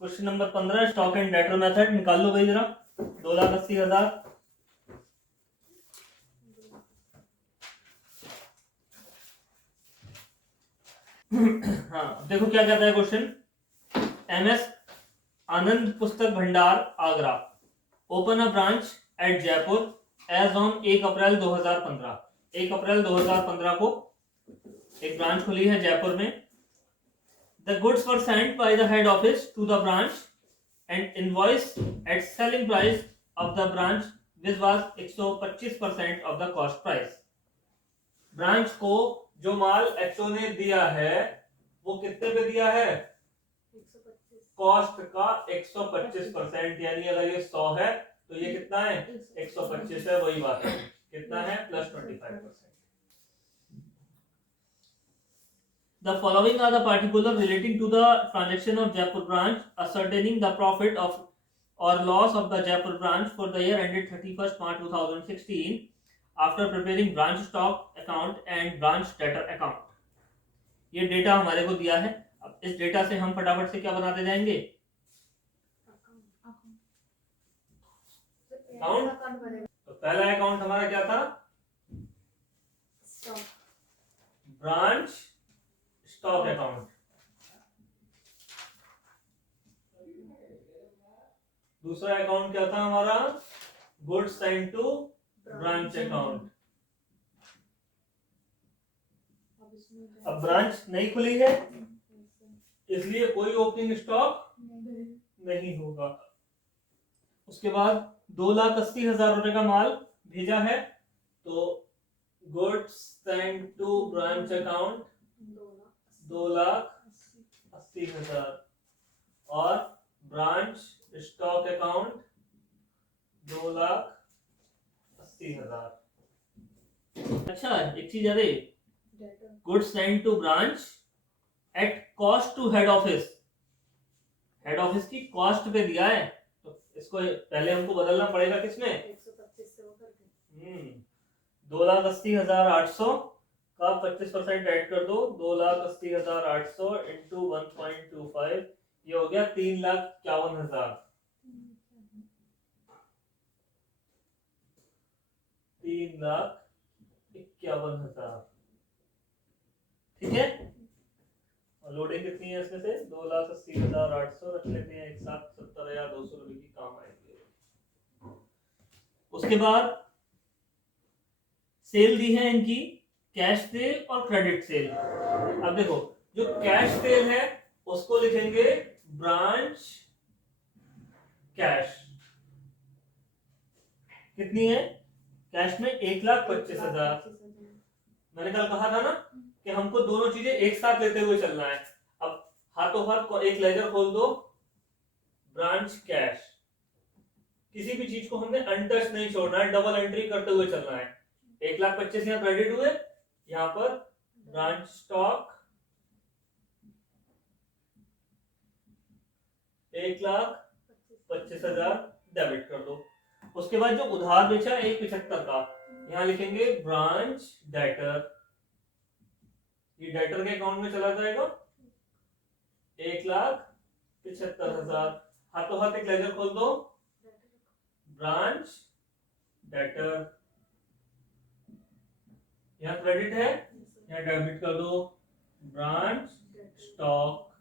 Question number 15 stock and debtor method निकाल लो भाई जरा। 2,80,000। हाँ देखो क्या कहता है question. MS Anand Pustak Bhandar Agra open a branch at Jaipur as on 1 अप्रैल 2015। 1 अप्रैल 2015 को एक ब्रांच खुली है जयपुर में। The goods were sent by the head office to the branch and invoice at selling price of the branch which was 125% of the cost price। Branch को जो माल एक्सो ने दिया है वो कितने पे दिया है? कॉस्ट का 125%, यानी अगर ये 100 है तो ये कितना है? 125 है। वही बात है, कितना है? +25%। The following are the particulars relating to the transaction of Jaipur branch, ascertaining the profit of or loss of the Jaipur branch for the year ended 31st March 2016 after preparing branch stock account and branch debtor account। ये data हमारे को दिया है। अब इस data से हम फटाफट से क्या बनाते जाएंगे? अकाउंट। तो पहला अकाउंट हमारा क्या था? Branch stock account. दूसरा अकाउंट क्या था हमारा? Goods sent to branch account. अब ब्रांच नहीं खुली है इसलिए कोई ओपनिंग स्टॉक नहीं होगा। उसके बाद 2,80,000 रुपए का माल भेजा है तो goods sent to branch account 2,80,000 और ब्रांच स्टॉक अकाउंट 2,80,000। अच्छा एक चीज अरे goods sent to branch at cost to head office. Head office की कॉस्ट पे दिया है तो इसको पहले हमको बदलना पड़ेगा किसमें? 2,80,800 का 25% ऐड कर दो। 2,80,800 इंटू 1.25 ये हो गया 3,51,000। 3,51,000 ठीक है। और लोडिंग कितनी है इसमें से? 2,80,800 रख लेते हैं एक साथ। 70,200 रुपए की काम आएगी। उसके बाद सेल दी है इनकी कैश सेल और क्रेडिट सेल। अब देखो जो कैश सेल है उसको लिखेंगे ब्रांच कैश। कितनी है? कैश में 1,25,000। मैंने कल कहा था ना कि हमको दोनों चीजें एक साथ लेते हुए चलना है। अब हाथों हाथ एक लेजर खोल दो, ब्रांच कैश। किसी भी चीज को हमने अनटच नहीं छोड़ना है, डबल एंट्री करते हुए चलना है। 1,25,000 यहाँ क्रेडिट हुए, यहाँ पर ब्रांच स्टॉक 1,25,000 डेबिट कर दो। उसके बाद जो उधार बेचा 1,75 का, यहाँ लिखेंगे ब्रांच डेटर। ये डेटर के अकाउंट में चला जाएगा 1,75,000। हाथों हाथ एक लेजर खोल दो, ब्रांच डेटर। यहाँ क्रेडिट है, यहाँ डेबिट कर दो, ब्रांच स्टॉक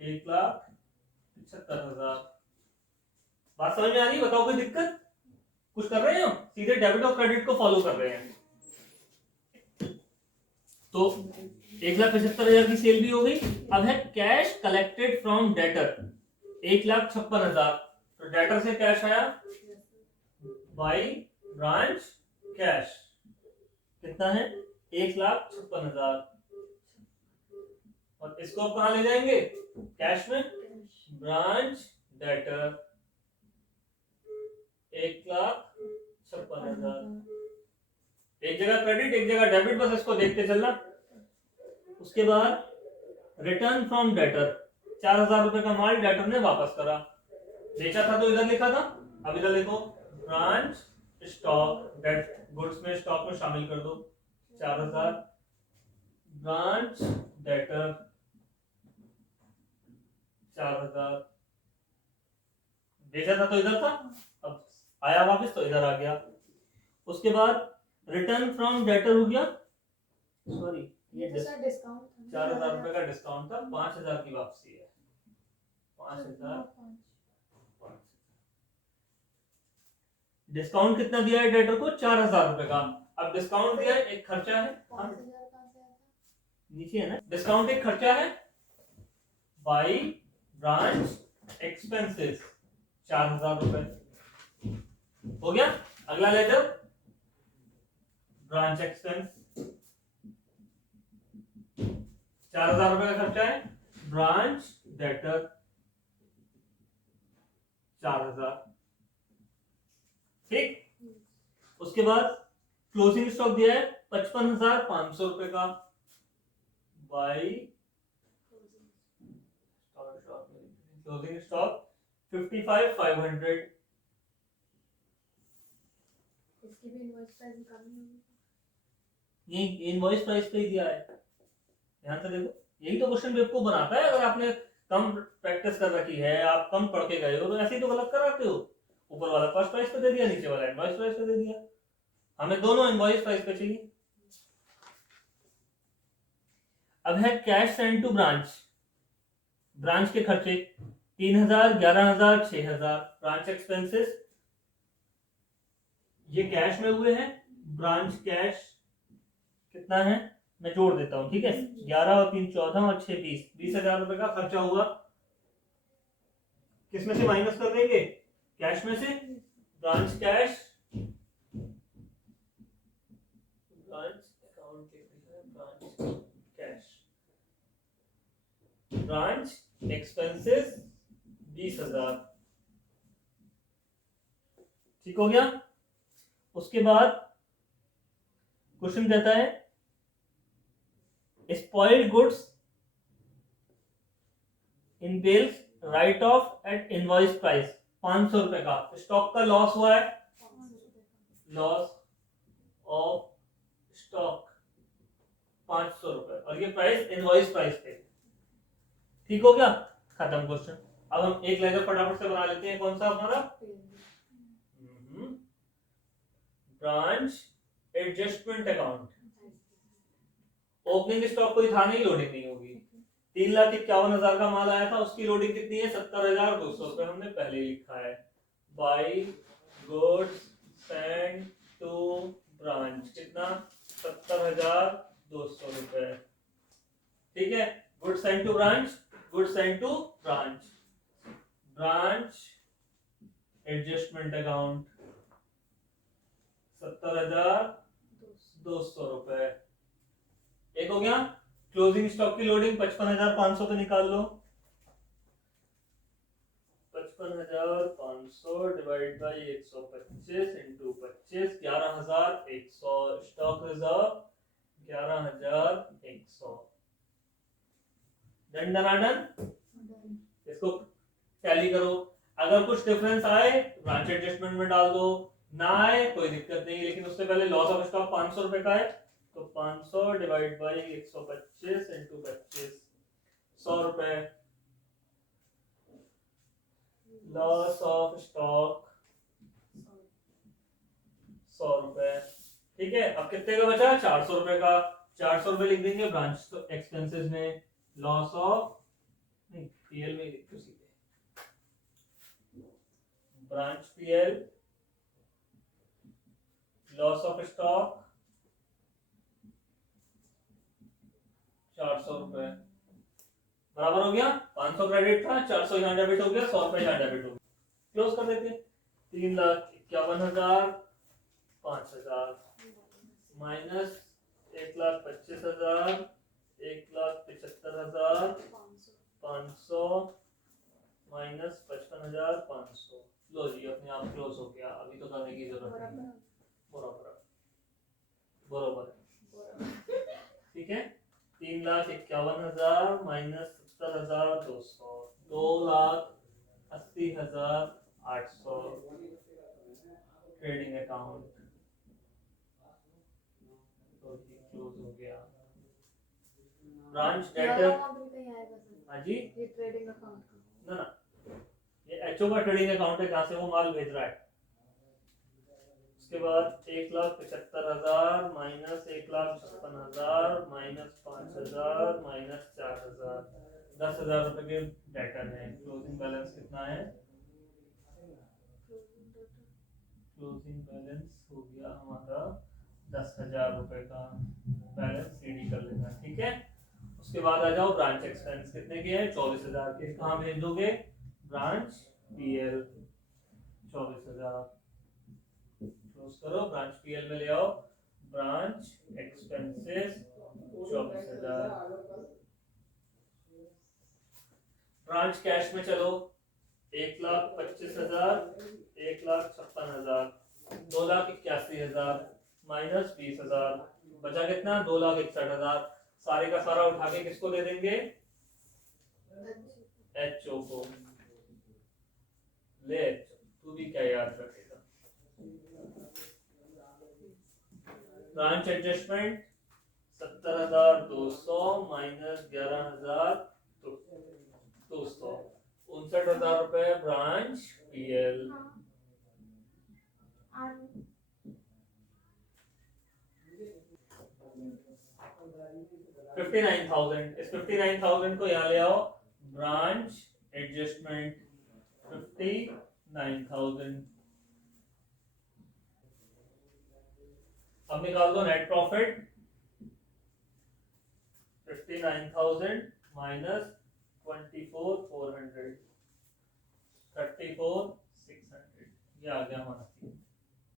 1,75,000। बात समझ में आ रही है? बताओ कोई दिक्कत? कुछ कर रहे हो? सीधे डेबिट और क्रेडिट को फॉलो कर रहे हैं। तो 1,75,000 की सेल भी हो गई। अब है कैश कलेक्टेड फ्रॉम डेटर 1,56,000। तो डेटर से कैश आया बाई ब्रांच कैश। कितना है? 1,56,000। और इसको आप कहां ले जाएंगे? कैश में। Branch debtor 1,56,000। एक जगह क्रेडिट एक जगह डेबिट, बस इसको देखते चलना। उसके बाद रिटर्न फ्रॉम डेटर 4,000 रुपए का माल डेटर ने वापस करा। बेचा था तो इधर लिखा था, अब इधर लिखो ब्रांच स्टॉक। डेट गुड्स में स्टॉक में शामिल कर दो 4,000। ब्रांच डेटर 4000, भेजा था तो इधर था, अब आया वापस तो इधर आ गया। उसके बाद रिटर्न फ्रॉम डेटर हो गया, सॉरी ये डिस्काउंट 4000 रुपए का डिस्काउंट था, 5000 की वापसी है, 5000। डिस्काउंट कितना दिया है डेटर को, 4000 रुपए का। अब डिस्काउंट दिया है, एक खर्चा है, नीचे है ना, डिस्काउंट एक खर्चा है बाई ब्रांच एक्सपेंसेस 4000 रुपए हो गया। अगला लेटर ब्रांच एक्सपेंस 4000 रुपए का खर्चा है, ब्रांच डेटर 4000, ठीक। उसके बाद क्लोजिंग स्टॉक दिया है 55,500 रुपए का बाई क्लोजिंग स्टॉक 55,500। इसकी भी इनवॉइस प्राइस निकालनी होगी, ये इनवॉइस प्राइस पे ही दिया है, ध्यान से देखो, यही तो क्वेश्चन बेवकूफ बनाता है। अगर आपने कम प्रैक्टिस कर रखी है, आप कम पढ़ के गए हो, तो ऐसे ही तो गलत कराते हो। ऊपर वाला फर्स्ट प्राइस पे दे दिया, नीचे वाला इनवॉइस प्राइस पे दे दिया, हमें दोनों इनवॉइस प्राइस पे चाहिए। अब है cash send to branch, branch के खर्चे 3000, 11000, 6000, ब्रांच एक्सपेंसेस ये कैश में हुए हैं। ब्रांच कैश कितना है मैं जोड़ देता हूं, ठीक है, 11 और 3 14 और 6 20, 20,000 रुपए का खर्चा हुआ। किसमें से माइनस कर देंगे, कैश में से, branch cash, branch account branch cash, branch expenses 20,000, ठीक हो गया। उसके बाद क्वेश्चन कहता है spoiled goods in bales write off at invoice price 500 रुपए का स्टॉक का लॉस हुआ है, लॉस ऑफ स्टॉक 500 रुपए, और ये प्राइस इनवॉइस प्राइस पे, ठीक हो गया, खत्म क्वेश्चन। अब हम एक लेकर फटाफट से बना लेते हैं, कौन सा हमारा branch adjustment account. Opening stock कोई था नहीं, लोडिंग नहीं होगी। 3,51,000 का माल आया था, उसकी लोडिंग कितनी है, 70,200 रुपए, हमने पहले ही लिखा है। By goods send to branch कितना, 70,200 रुपए, ठीक है। Goods send to branch, goods send to branch, branch adjustment account 70,200 रुपए, एक हो गया। क्लोजिंग स्टॉक की लोडिंग 55,500 पे निकाल लो, 55,500 divide by 125 into 25, 11,100, stock reserve 11,100, done डनाडन। इसको टैली करो, अगर कुछ डिफरेंस आए ब्रांच एडजस्टमेंट में डाल दो, ना आए कोई दिक्कत नहीं, लेकिन उससे पहले लॉस ऑफ स्टॉक 500 रुपए का है, तो 500 डिवाइड बाई 125 इंटू 25, 100 रुपए लॉस ऑफ स्टॉक 100 रुपए, ठीक है। अब कितने का बचा, 400 रुपए का, 400 रुपए लिख देंगे ब्रांच एक्सपेंसेस में, लॉस ऑफ नहीं पीएल में लिख दो सीधे, branch PL loss of stock 400 रुपए, बराबर हो गया। 500 क्रेडिट था, 400 यहाँ डेबिट हो गया, 100 रुपए यहाँ डेबिट हो गया, क्लोज कर देते हैं। 3,51,000 5,000 माइनस 1,25,000 1,75,000 500 माइनस 55,500, लो जी अपने आप क्लोज हो गया, अभी तो करने की जरूरत नहीं, बराबर बराबर, ठीक है। 3,51,000 माइनस 70,200, 2,80,800 ट्रेडिंग अकाउंट, तो क्लोज हो गया। ब्रांच ये डेटर, अमाउंट भी कहीं आएगा सर? हाँ जी, ये ट्रेडिंग अकाउंट का। ना ये एचओ का ट्रेडिंग अकाउंट है, जहाँ से वो माल भेज रहा है। उसके बाद 1,75,000 माइनस 1,56,000 माइनस 5,000 माइनस 4,000, 10,000 रुपए के डेटर है। क्लोजिंग बैलेंस कितना है? क्लोजिंग बैलेंस हो गया हमारा 10,000 रुपए का बैलेंस सीडी कर लेना, ठीक है। उसके बाद आ जाओ ब्रांच एक्सपेंस कितने के हैं? 24,000 के। कहाँ भेज दोगे? Branch PL 24,000। क्लोज करो, ब्रांच पीएल में ले आओ, ब्रांच एक्सपेंसेस 24,000। ब्रांच कैश में चलो, 1,25,000, 1,56,000, 2,81,000 माइनस 20,000, बचा कितना? 2,61,000। सारे का सारा उठा के किसको दे देंगे? एचओ को। ले तू भी क्या याद रखेगा? ब्रांच एडजस्टमेंट 70,200 माइनस 11,200, 59,000 रुपए ब्रांच पीएल। 59,000, इस 59,000 को यहाँ ले आओ, ब्रांच एडजस्टमेंट 59,000। अब निकाल दो नेट प्रॉफिट, 59,000 माइनस 24,400, 34,600, ये आ गया हमारा।